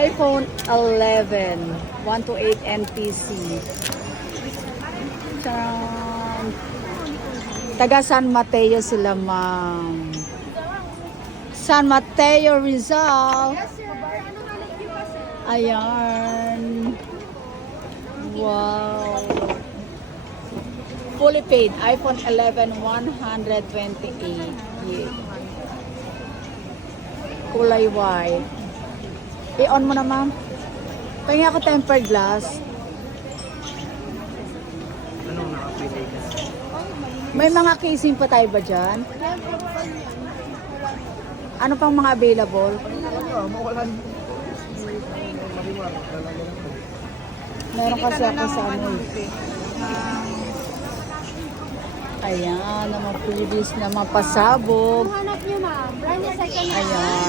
iPhone 11, 128 NPC. Tcharam! Taga San Mateo sila, ma'am. San Mateo, Rizal. Ayan. Wow. Fully paid. iPhone 11, 128. Yeah. Kulay white. I-on mo na, ma'am. Pahingi ako tempered glass. Anong naka-play ka? May mga casing pa tayo ba dyan? Ano pang mga available? Mawalan. Meron kasi ako sa ano. Ayan, na mga previous na mapasabog. Hanap niyo, ma'am. Brand new second hand. Ayan.